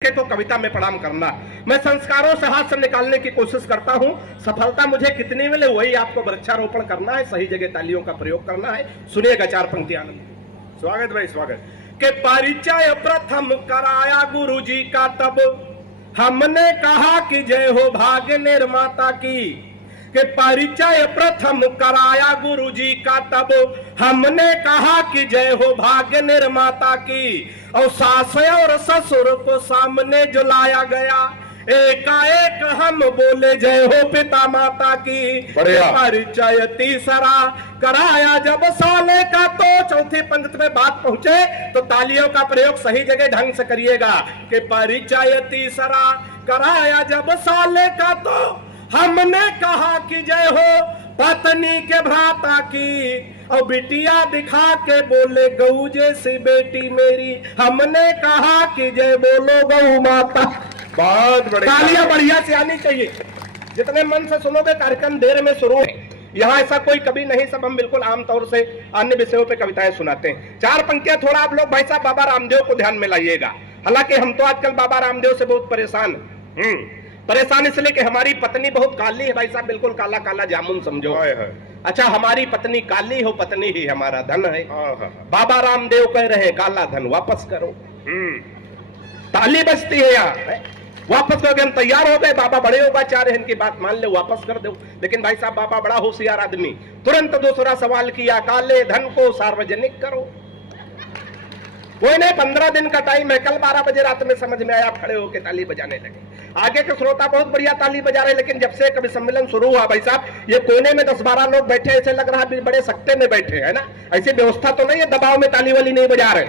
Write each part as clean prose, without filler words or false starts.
को कविता में प्रणाम करना। मैं संस्कारों से हाथ से निकालने की कोशिश करता हूं। सफलता मुझे कितनी मिले वही आपको वृक्षारोपण करना है, सही जगह तालियों का प्रयोग करना है। सुनिएगा चार पंक्ति आनंद। स्वागत भाई स्वागत। के परिचय प्रथम कराया गुरु जी का, तब हमने कहा कि जय हो भाग्य निर्माता की। के परिचय प्रथम कराया गुरु जी का, तब हमने कहा कि जय हो भाग्य निर्माता की। और सास और ससुर को सामने जो लाया गया, एकाएक हम बोले जय हो पिता माता की। परिचय तीसरा कराया जब साले का, तो चौथी पंक्ति में बात पहुंचे तो तालियों का प्रयोग सही जगह ढंग से करिएगा। कि परिचय तीसरा कराया जब साले का, तो हमने कहा कि जय हो पत्नी के भ्राता की। और बिटिया दिखा के बोले गऊ जैसी बेटी मेरी, हमने कहा कि जय बोलो गऊ माता। बहुत बढ़िया, तालियां बढ़िया से आनी चाहिए। जितने मन से सुनोगे कार्यक्रम देर में शुरू है। यहाँ ऐसा कोई कभी नहीं, सब हम बिल्कुल आमतौर से अन्य विषयों पे कविताएं सुनाते हैं। चार पंक्तियां थोड़ा आप लोग भाई साहब बाबा रामदेव को ध्यान में लाइएगा। हालांकि हम तो आजकल बाबा रामदेव से बहुत परेशान परेशान इसलिए कि हमारी पत्नी बहुत काली है भाई साहब, बिल्कुल काला काला जामुन समझो। अच्छा, हमारी पत्नी काली हो, पत्नी ही हमारा धन है। बाबा रामदेव कह रहे हैं काला धन वापस करो। ताली बजती है यहाँ, वापस करोगे। हम तैयार हो गए, बाबा बड़े उपाचार्य हैं, इनकी बात मान ले, वापस कर दो। लेकिन भाई साहब बाबा बड़ा होशियार आदमी, तुरंत दूसरा सवाल किया, काले धन को सार्वजनिक करो। कोई नहीं, 15 दिन का टाइम है। कल 12 बजे रात में समझ में आया, आप खड़े होकर ताली बजाने लगे। आगे के श्रोता बहुत बढ़िया ताली बजा रहे, लेकिन जब से कवि सम्मेलन शुरू हुआ भाई साहब, ये कोने में 10-12 लोग बैठे, ऐसे लग रहा है बड़े सख्ते में बैठे है ना। ऐसी व्यवस्था तो नहीं है दबाव में ताली वाली नहीं बजा रहे।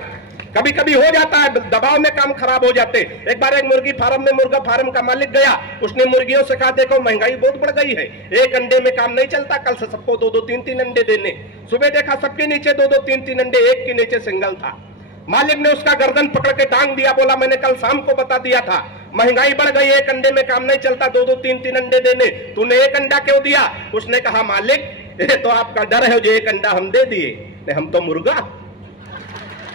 कभी कभी हो जाता है दबाव में काम खराब हो जाते। एक बार एक मुर्गी फार्म में मुर्गा फार्म का मालिक गया, उसने मुर्गियों से कहा देखो महंगाई बहुत बढ़ गई है, एक अंडे में काम नहीं चलता, कल से सबको 2-2, 3-3 अंडे देने। सुबह देखा सबके नीचे 2-2, 3-3 अंडे, एक के नीचे सिंगल था। मालिक ने उसका गर्दन पकड़ के टांग दिया, बोला मैंने कल शाम को बता दिया था महंगाई बढ़ गई, एक अंडे में काम नहीं चलता, 2-2, 3-3 अंडे देने, तूने एक अंडा क्यों दिया? उसने कहा मालिक ये तो आपका डर है, जो एक अंडा हम दे दिए, हम तो मुर्गा।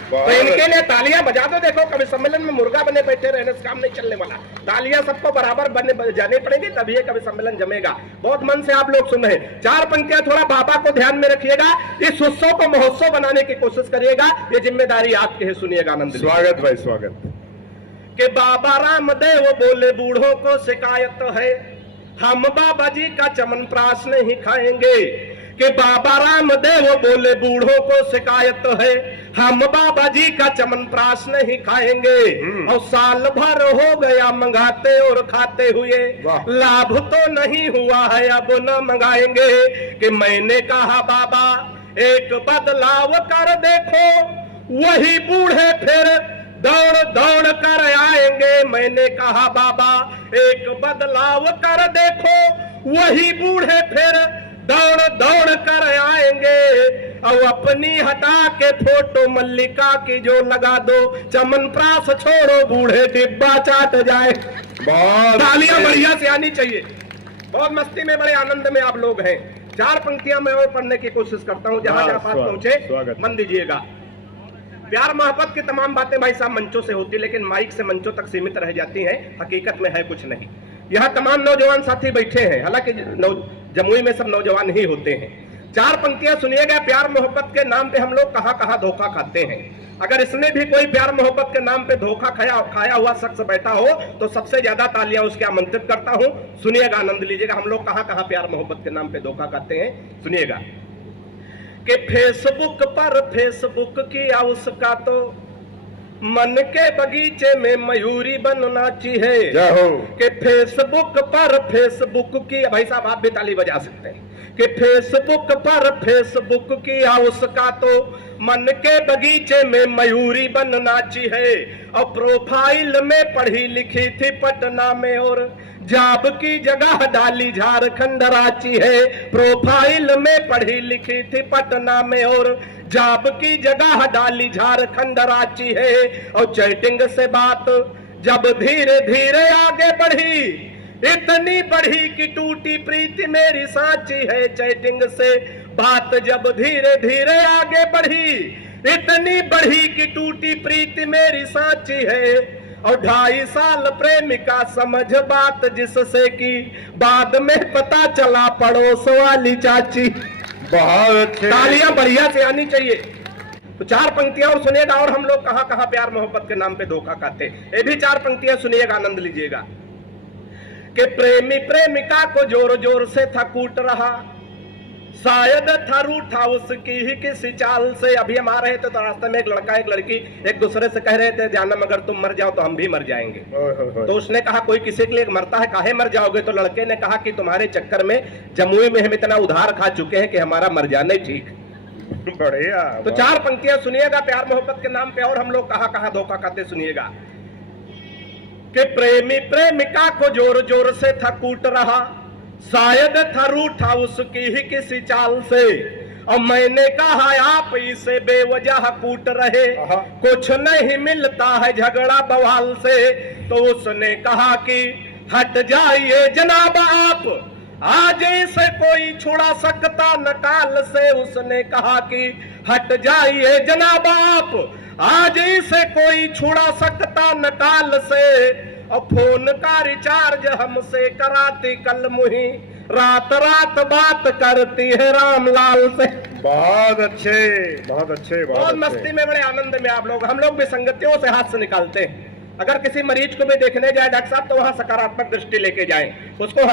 तो इनके लिए तालियां बजा दो। देखो कवि सम्मेलन में मुर्गा बने बैठे रहने से काम नहीं चलने वाला। तालियां सबको बराबर बजानी पड़ेगी, तभी कवि सम्मेलन जमेगा। बहुत मन से आप लोग सुन रहे हैं। चार पंक्तियां थोड़ा बाबा को ध्यान में रखिएगा, इस उत्सव को महोत्सव बनाने की कोशिश करिएगा, ये जिम्मेदारी आपकी है। सुनिएगा आनंद। स्वागत भाई स्वागत। कि बाबा रामदेव बोले बूढ़ों को शिकायत है, हम बाबा जी का चमनप्राश नहीं खाएंगे। कि बाबा रामदेव बोले बूढ़ों को शिकायत है, हम बाबा जी का चमनप्राश नहीं खाएंगे। और साल भर हो गया मंगाते और खाते हुए, लाभ तो नहीं हुआ है अब न मंगाएंगे। कि मैंने कहा बाबा एक बदलाव कर देखो, वही बूढ़े फिर दौड़ दौड़ कर आएंगे। मैंने कहा बाबा एक बदलाव कर देखो, वही बूढ़े फिर दौड़ दौड़ कर आएंगे। और अपनी हटा के फोटो मल्लिका की जो लगा दो, चमनप्राश छोड़ो बूढ़े डिब्बा चाट जाए। तालियां बढ़िया से आनी चाहिए। बहुत मस्ती में, बड़े आनंद में आप लोग हैं। चार पंक्तियां मैं और पढ़ने की कोशिश करता हूं, जहां जहां बात पहुंचे मन दीजिएगा। प्यार मोहब्बत की तमाम बातें भाई साहब मंचों से होती, लेकिन माइक से मंचों तक सीमित रह जाती हैं, हकीकत में है कुछ नहीं। यहाँ तमाम नौजवान साथी बैठे हैं, हालांकि जमुई में सब नौजवान ही होते हैं। चार पंक्तियां सुनिएगा। प्यार मोहब्बत के नाम पे हम लोग कहाँ कहाँ धोखा खाते हैं। अगर इसमें भी कोई प्यार मोहब्बत के नाम पे धोखा खाया हुआ शख्स बैठा हो तो सबसे ज्यादा तालियां उसके आमंत्रित करता हूं। सुनिएगा, आनंद लीजिएगा। हम लोग कहाँ कहाँ प्यार मोहब्बत के नाम पे धोखा खाते हैं, सुनिएगा। कि फेसबुक पर फेसबुक किया उसका तो मन के बगीचे में मयूरी बनना चाहिए। कि फेसबुक पर फेसबुक की, भाई साहब आप भी ताली बजा सकते हैं। कि फेसबुक पर फेसबुक किया उसका तो मन के बगीचे में मयूरी बनना चाहिए। और प्रोफाइल में पढ़ी लिखी थी पटना में, और जॉब की जगह डाली झारखंड रांची है। प्रोफाइल में पढ़ी लिखी थी पटना में, और जॉब की जगह डाली झारखंड रांची है। और चैटिंग से बात जब धीरे धीरे आगे बढ़ी, इतनी बढ़ी कि टूटी प्रीति मेरी साची है। चैटिंग से बात जब धीरे धीरे आगे बढ़ी, इतनी बढ़ी कि टूटी प्रीति मेरी साची है। और 2.5 साल प्रेमिका समझ बात जिससे कि बाद में पता चला पड़ोस वाली चाची। बहुत अच्छे। तालियां बढ़िया से आनी चाहिए। तो 4 पंक्तियां और सुनिएगा, और हम लोग कहां कहां प्यार मोहब्बत के नाम पे धोखा खाते। ये भी 4 पंक्तियां सुनिएगा, आनंद लीजिएगा। कि प्रेमी प्रेमिका को जोर जोर से था कूट रहा, शायद था रूठा उसकी ही किसी चाल से। अभी हम आ रहे थे तो रास्ते में एक लड़का एक लड़की एक दूसरे से कह रहे थे, जानम अगर तुम मर जाओ तो हम भी मर जाएंगे। तो उसने कहा कोई किसी के लिए मरता है, काहे मर जाओगे? तो लड़के ने कहा कि तुम्हारे चक्कर में जमुई में हम इतना उधार खा चुके हैं कि हमारा मर जाना ही ठीक। बढ़िया। तो 4 पंक्तियां सुनिएगा प्यार मोहब्बत के नाम पे, और हम लोग कहां कहां धोखा खाते सुनिएगा। कि प्रेमी प्रेमिका को जोर जोर से था कूट रहा, शायद था रूठा उसकी ही किसी चाल से। और मैंने कहा आप इसे बेवजह कूट रहे, कुछ नहीं मिलता है झगड़ा बवाल से। तो उसने कहा कि हट जाइए जनाब आप, आज इसे कोई छुड़ा सकता न काल से। उसने कहा कि हट जाइए जनाब आप, आज इसे कोई छुड़ा सकता न काल से। और फोन का रिचार्ज हमसे कराती कल मुही, रात रात बात करती है रामलाल से। बहुत अच्छे, बहुत अच्छे, बहुत मस्ती में, बड़े आनंद में आप लोग। हम लोग भी संगतियों से हाथ से निकालते हैं। अगर किसी मरीज को भी देखने जाए डॉक्टर साहब तो वहां सकारात्मक दृष्टि लेके जाएं, उसको